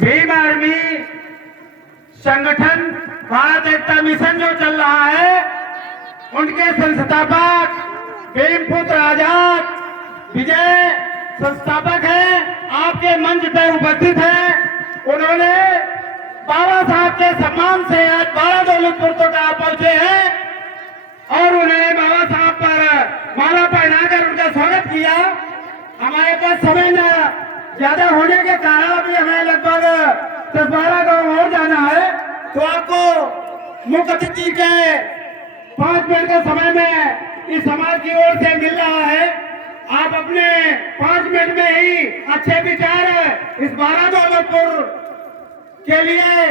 Bhim army संगठन भारत एकता mission जो चल रहा है, उनके संस्थापक भीमपुत्र आजाद विजय संस्थापक हैं, आपके मंच पे उपस्थित हैं। उन्होंने बाबा साहब के सम्मान से आज 12 दौलतपुर तक आप पहुंचे हैं और उन्हें बाबा साहब पर माला पहनाकर उनका स्वागत किया। हमारे पास समय न ज्यादा होने के कारण अभी हमें लगभग 10-12 गांव और जाना है, तो आपको मुख्य अतिथि के 5 मिनट के समय में इस समाज की ओर से मिल रहा है। आप अपने 5 मिनट में ही अच्छे विचार इस 12 दौलतपुर के लिए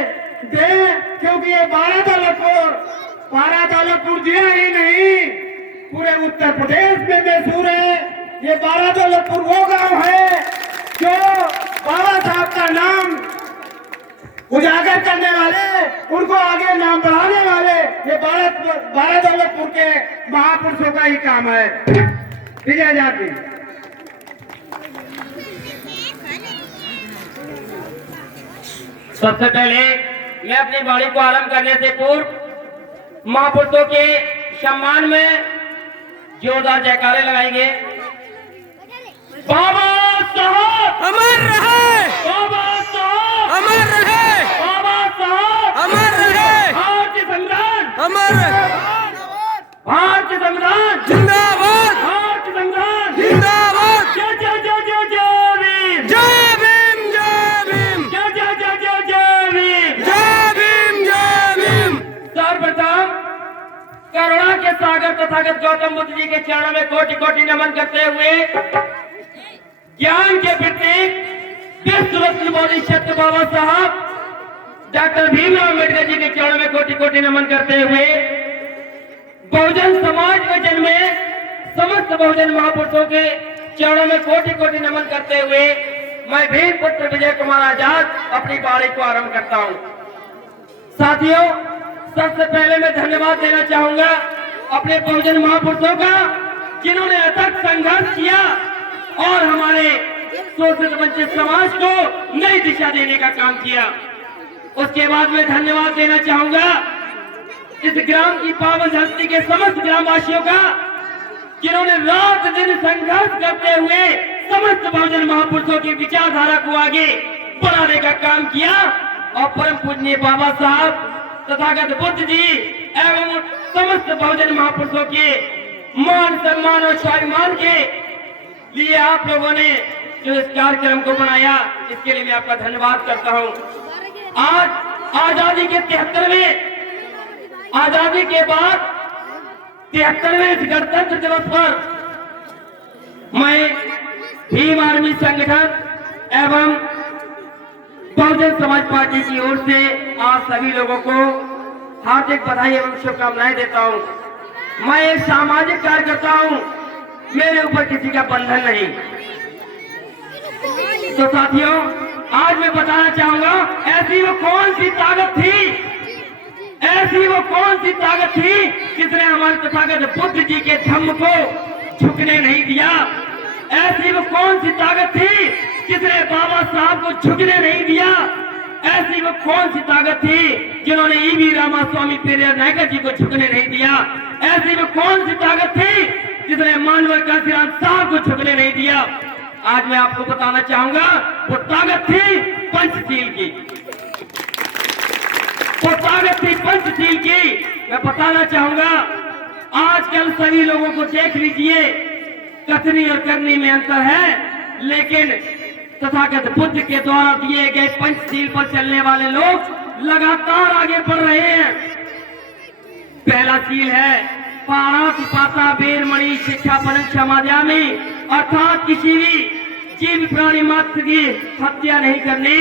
दें, क्योंकि ये 12 दौलतपुर जिला ही नहीं पूरे उत्तर प्रदेश में मशहूर है। ये 12 दौलतपुर वो गांव है जो बाबा साहब का नाम उजागर करने वाले, उनको आगे नाम बढ़ाने वाले ये 12 दौलतपुर के महापुरुषों का ही काम है। विजय जाति। सबसे पहले मैं अपनी वाणी को आरंभ करने से पूर्व महापुरुषों के सम्मान में जोरदार जयकारे लगाएंगे। बाबा साहब अमर रहे, बाबा साहब अमर रहे, बाबा साहब अमर रहे, भारतीय संविधान अमर रहे, भारतीय संविधान जिंदाबाद, भारतीय संविधान जिंदाबाद, जय जय जय जय जय भीम, जय भीम, जय भीम, जय जय जय जय जय भीम, जय भीम, जय भीम। सर्वप्रथम करुणा के सागर तथागत गौतम बुद्ध जी के चरणों में कोटि कोटि नमन करते हुए ज्ञान के प्रतीक विश्व रत्न बोधि सत्य बाबा साहब डॉक्टर भीमराव अम्बेडकर जी के चरणों में कोटि कोटि नमन करते हुए बहुजन समाज में जन्मे समस्त बहुजन महापुरुषों के चरणों में कोटि कोटि नमन करते हुए मैं भीम पुत्र विजय कुमार आजाद अपनी वाणी को आरंभ करता हूं। साथियों, सबसे पहले मैं धन्यवाद देना चाहूंगा अपने बहुजन महापुरुषों का, जिन्होंने अथक संघर्ष किया और हमारे शोषित वंचित समाज को नई दिशा देने का काम किया। उसके बाद मैं धन्यवाद देना चाहूंगा इस ग्राम की पावन धरती के समस्त ग्रामवासियों का, जिन्होंने रात दिन संघर्ष करते हुए समस्त बहुजन महापुरुषों की विचारधारा को आगे बढ़ाने का काम किया और परम पूजनीय बाबा साहब तथागत बुद्ध जी एवं समस्त बहुजन महापुरुषों के मान सम्मान और स्वाभिमान के लिए आप लोगों ने जो इस कार्यक्रम को बनाया, इसके लिए मैं आपका धन्यवाद करता हूं। आज आजादी के 73वें आजादी के बाद 73वें इस गणतंत्र दिवस पर मैं भीम आर्मी संगठन एवं बहुजन समाज पार्टी की ओर से आप सभी लोगों को हार्दिक बधाई एवं शुभकामनाएं देता हूं। मैं एक सामाजिक कार्यकर्ता हूं, मेरे ऊपर किसी का बंधन नहीं। तो साथियों, आज मैं बताना चाहूंगा ऐसी वो कौन सी ताकत थी, ऐसी वो कौन सी ताकत थी जिसने हमारे तथागत बुद्ध जी के धम्म को झुकने नहीं दिया। ऐसी वो कौन सी ताकत थी जिसने बाबा साहब को झुकने नहीं दिया। ऐसी वो कौन सी ताकत थी जिन्होंने ईवी रामास्वामी पेरियार नायकर जी को झुकने नहीं दिया। ऐसी वो कौन सी ताकत थी जिसने मानवर काशीराम साहब को झुकने नहीं दिया। आज मैं आपको बताना चाहूंगा वो ताकत थी पंचशील की, वो ताकत थी पंचशील की। मैं बताना चाहूंगा आजकल सभी लोगों को देख लीजिए, कथनी और करनी में अंतर है, लेकिन तथागत बुद्ध के द्वारा दिए गए पंचशील पर चलने वाले लोग लगातार आगे बढ़ रहे हैं। पहला शील है पाणा बेर मणि शिक्षा पन क्षमाद्यामि, अर्थात किसी भी जीव प्राणी मात्र की हत्या नहीं करनी।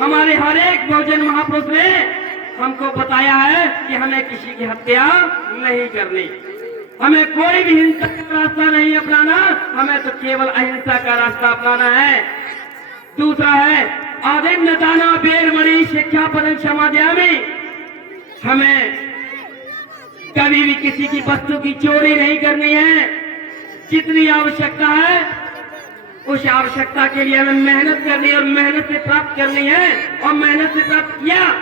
हमारे हर एक बहुजन महापुरुष ने हमको बताया है कि हमें किसी की हत्या नहीं करनी, हमें कोई भी हिंसा का रास्ता नहीं अपनाना, हमें तो केवल अहिंसा का रास्ता अपनाना है। दूसरा है आदिम दाना बेर मणि शिक्षा पन क्षमाद्यामि, हमें कभी भी किसी की वस्तु की चोरी नहीं करनी है। जितनी आवश्यकता है उस आवश्यकता के लिए हमें मेहनत करनी है और मेहनत से प्राप्त करनी है और मेहनत से प्राप्त किया।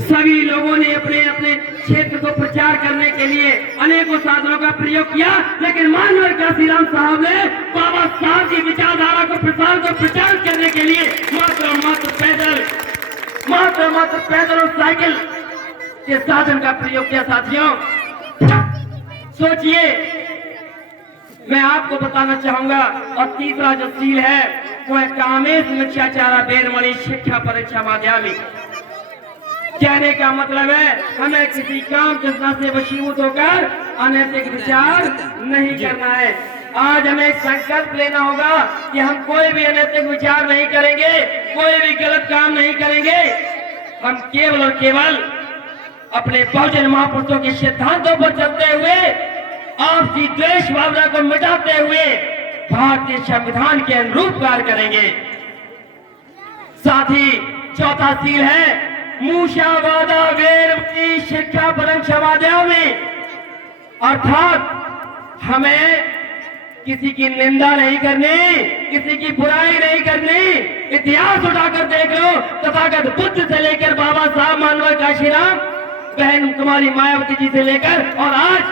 सभी लोगों ने अपने अपने क्षेत्र को प्रचार करने के लिए अनेकों साधनों का प्रयोग किया, लेकिन मानवर काशीराम साहब ने बाबा साहब की विचारधारा को प्रचार करने के लिए मात्र पैदल और साइकिल के साधन का प्रयोग किया। साथियों, सोचिए, मैं आपको बताना चाहूंगा। और तीसरा जो सील है वो है कामेश मिथ्याचारा बेरमणि शिक्षा परीक्षा माध्यमी। कहने का मतलब है हमें किसी काम चेष्टा से वशीभूत होकर अनैतिक विचार नहीं करना है। आज हमें एक संकल्प लेना होगा कि हम कोई भी अनैतिक विचार नहीं करेंगे, कोई भी गलत काम नहीं करेंगे। हम केवल और केवल अपने बहुजन महापुरुषों के सिद्धांतों पर चलते हुए, आपसी द्वेष भावना को मिटाते हुए भारतीय संविधान के अनुरूप कार्य करेंगे। साथ ही चौथा सील है मूषावादा वेर की शिक्षा परीक्षा माध्यमी, अर्थात हमें किसी की निंदा नहीं करनी, किसी की बुराई नहीं करनी। इतिहास उठाकर देख लो, तथागत बुद्ध से लेकर बाबा साहब मानवर काशीराम, बहन कुमारी मायावती जी से लेकर और आज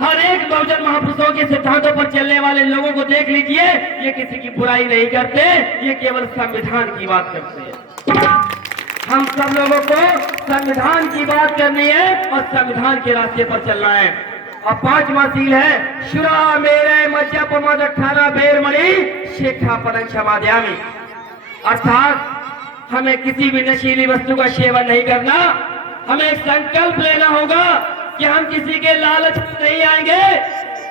हर एक बहुजन महापुरुषों के सिद्धांतों पर चलने वाले लोगों को देख लीजिए, ये किसी की बुराई नहीं करते, ये केवल संविधान की बात करते हैं। हम सब लोगों को संविधान की बात करनी है और संविधान के रास्ते पर चलना है। और पांचवा सील है शुरा मेरे मज्जप मद खाना बेरमणि शिक्षा परीक्षा माध्यमी, अर्थात हमें किसी भी नशीली वस्तु का सेवन नहीं करना। हमें संकल्प लेना होगा कि हम किसी के लालच में नहीं आएंगे।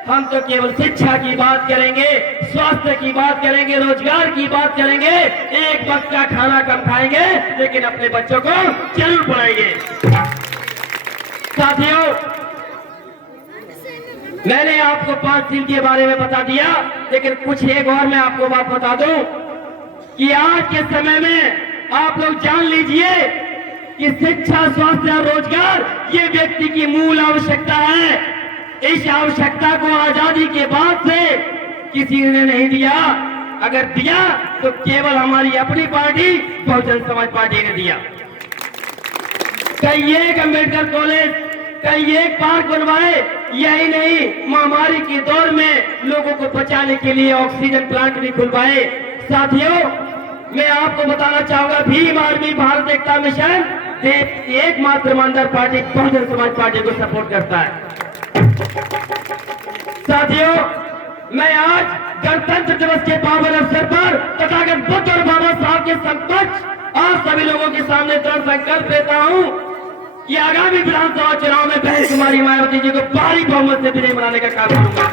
हम तो केवल शिक्षा की बात करेंगे, स्वास्थ्य की बात करेंगे, रोजगार की बात करेंगे। एक वक्त का खाना कम खाएंगे, लेकिन अपने बच्चों को जरूर पढ़ाएंगे। साथियों, मैंने आपको 5 सील के बारे में बता दिया, लेकिन कुछ एक और मैं आपको बात बता दूं कि आज के समय में आप लोग जान लीजिए कि शिक्षा, स्वास्थ्य और रोजगार ये व्यक्ति की मूल आवश्यकता है। इस आवश्यकता को आजादी के बाद से किसी ने नहीं दिया। अगर दिया तो केवल हमारी अपनी पार्टी बहुजन समाज पार्टी ने दिया। कई एक अम्बेडकर कॉलेज, कई एक पार्क बनवाए, यही नहीं महामारी के दौर में लोगों को बचाने के लिए ऑक्सीजन प्लांट भी खुलवाए। साथियों, मैं आपको बताना चाहूंगा, भीम आर्मी भारत एकता मिशन देश की एकमात्र ईमानदार पार्टी बहुजन समाज पार्टी को सपोर्ट करता है। साथियों, मैं आज गणतंत्र दिवस के पावन अवसर पर तथागत बुद्ध और बाबा साहब के समक्ष आप सभी लोगों के सामने दृढ़ संकल्प लेता हूं कि आगामी विधानसभा चुनाव में बहन कुमारी मायावती जी को भारी बहुमत से विजयी बनाने का काम करूंगा।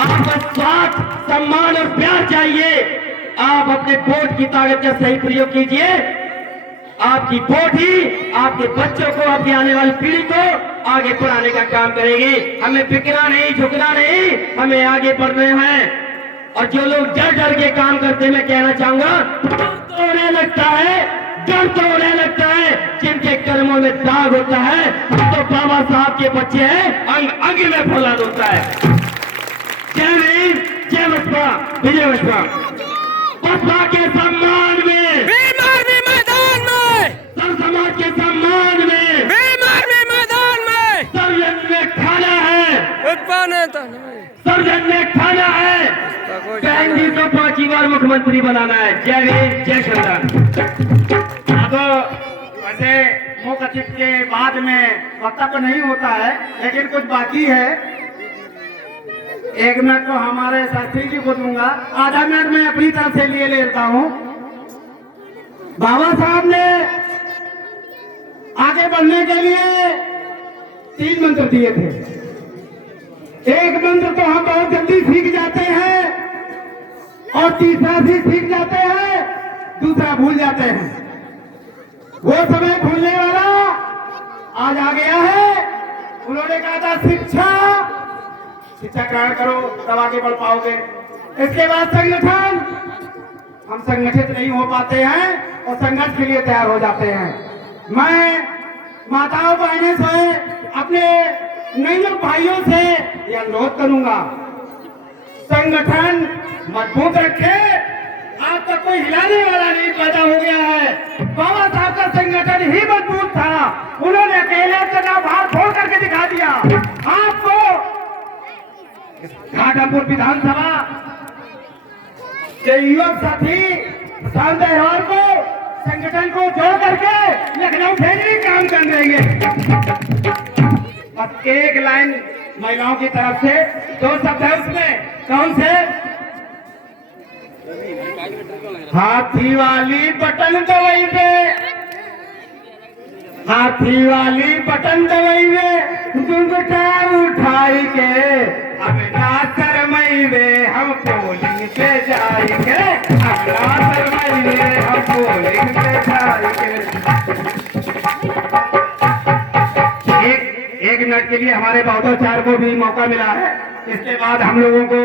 आपका स्वार्थ, सम्मान और प्यार चाहिए। आप अपने वोट की ताकत का सही प्रयोग कीजिए। आपकी वोट ही आपके बच्चों को, आपकी आने वाली पीढ़ी को आगे बढ़ाने का काम करेगी। हमें बिकना नहीं, झुकना नहीं, हमें आगे बढ़ना है। और जो लोग डर डर के काम करते, मैं कहना चाहूंगा, तो उन्हें लगता है, डर तो उन्हें लगता है जिनके कर्मों में दाग होता है। तो बाबा साहब के बच्चे हैं, अंग अंग में फौलाद होता है। जय भीम, जय बसपा, विजय बसपा। बसपा के सम्मान में, भीम आर्मी मैदान में, सब समाज के सम्मान में, भीम आर्मी मैदान में, सर्वजन ने खाना है, उत्पन्न सर्वजन ने खाना है। बहन जी को 5 बार मुख्यमंत्री बनाना है। जय भीम, जय श्रीराम। अब वैसे मुख्य अतिथि के बाद में वक्तव्य नहीं होता है, लेकिन कुछ बाकी है। 1 मिनट तो हमारे शास्त्री जी को दूंगा, आधा मिनट मैं अपनी तरफ से लिए लेता हूं। बाबा साहब ने आगे बढ़ने के लिए 3 मंत्र दिए थे। एक मंत्र तो हम बहुत जल्दी सीख जाते हैं और तीसरा भी सीख जाते हैं, दूसरा भूल जाते हैं। वो समय भूलने वाला आज आ गया है। उन्होंने कहा था शिक्षा ग्रहण करो तब आगे बढ़ पाओगे। इसके बाद संगठन, हम संगठित नहीं हो पाते हैं और संघर्ष के लिए तैयार हो जाते हैं। मैं माताओं बहनों से, अपने नए लोग भाइयों से यह अनुरोध करूंगा संगठन मजबूत रखे। आज तक कोई हिलाने वाला नहीं पैदा हो गया है। बाबा साहब का संगठन ही मजबूत था। उन्होंने अकेले चुनाव बाहर फोड़ करके दिखा दिया आपको। घाटमपुर विधानसभा के युवक साथी प्रशांत अहिरवार को संगठन को जोड़ करके लखनऊ भेजने का काम कर रही है। बस एक लाइन महिलाओं की तरफ से 2 शब्द है उसमें। कौन से? हाथी वाली बटन दवाई पे, हाथी वाली बटन दवाई में दुंगटा उठाई के अब ना शरमई वे हम पोलिंग पे जाएंगे। अब ना शरमई वे हम पोलिंग पे जाएंगे। एक मिनट के लिए हमारे बहदोचार को भी मौका मिला है। इसके बाद हम लोगों को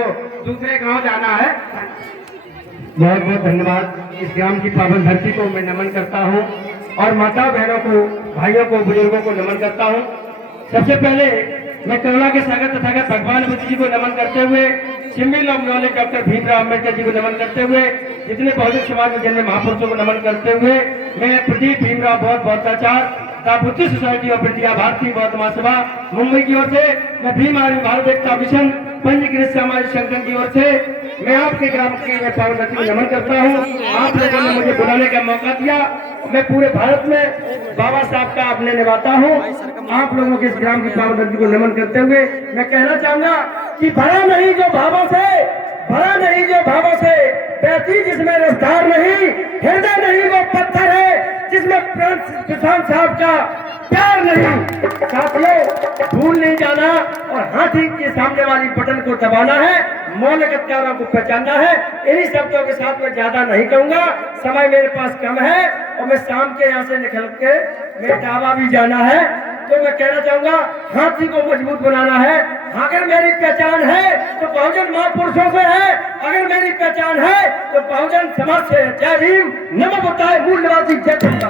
दूसरे गांव जाना है। बहुत बहुत धन्यवाद। इस ग्राम की पावन धरती को मैं नमन करता हूं और माता बहनों को, भाइयों को, बुजुर्गों को नमन करता हूं। सबसे पहले मैं करुणा के सागर तथागत भगवान बुद्ध जी को नमन करते हुए, सिम्बी लोकनायक डॉक्टर भीमराव अम्बेडकर जी को नमन करते हुए, जितने बहुजन समाज में जन्मे महापुरुषों को नमन करते हुए, मैं प्रदीप भीमराव बहुत Bhattacharya Buddhist society of India भारतीय बौद्ध महासभा मुंबई की ओर से, मैं भीम आर्मी भारत एकता मिशन पंजीकृत सामाजिक संगठन की ओर से मैं आपके ग्राम के पावन धरती को नमन करता हूँ। आप लोगों ने मुझे बुलाने का मौका दिया। मैं पूरे भारत में बाबा साहब का अपने निभाता हूँ। आप लोगों के इस ग्राम की पावन धरती को नमन करते हुए मैं कहना चाहूंगा कि भरा नहीं जो भावों से, भरा नहीं जो भावों से, बैठी जिसमें रफ्तार नहीं, हृदय नहीं वो पत्थर है जिसमें किसान साहब का प्यार नहीं। साथियों, भूल नहीं जाना और हाथी के सामने वाली बटन को दबाना है, मौलिक अधिकारों को पहचानना है। इन्हीं शब्दों के साथ मैं ज्यादा नहीं कहूंगा, समय मेरे पास कम है और मैं शाम के यहाँ से निकल के मेरे ढाबा भी जाना है। तो मैं कहना चाहूंगा हाथी को मजबूत बनाना है। अगर मेरी पहचान है तो बहुजन महापुरुषों से है, अगर मेरी पहचान है तो बहुजन समाज से। जय भीम, नमो बुद्धाय, मूल निवासी, जय हिंद।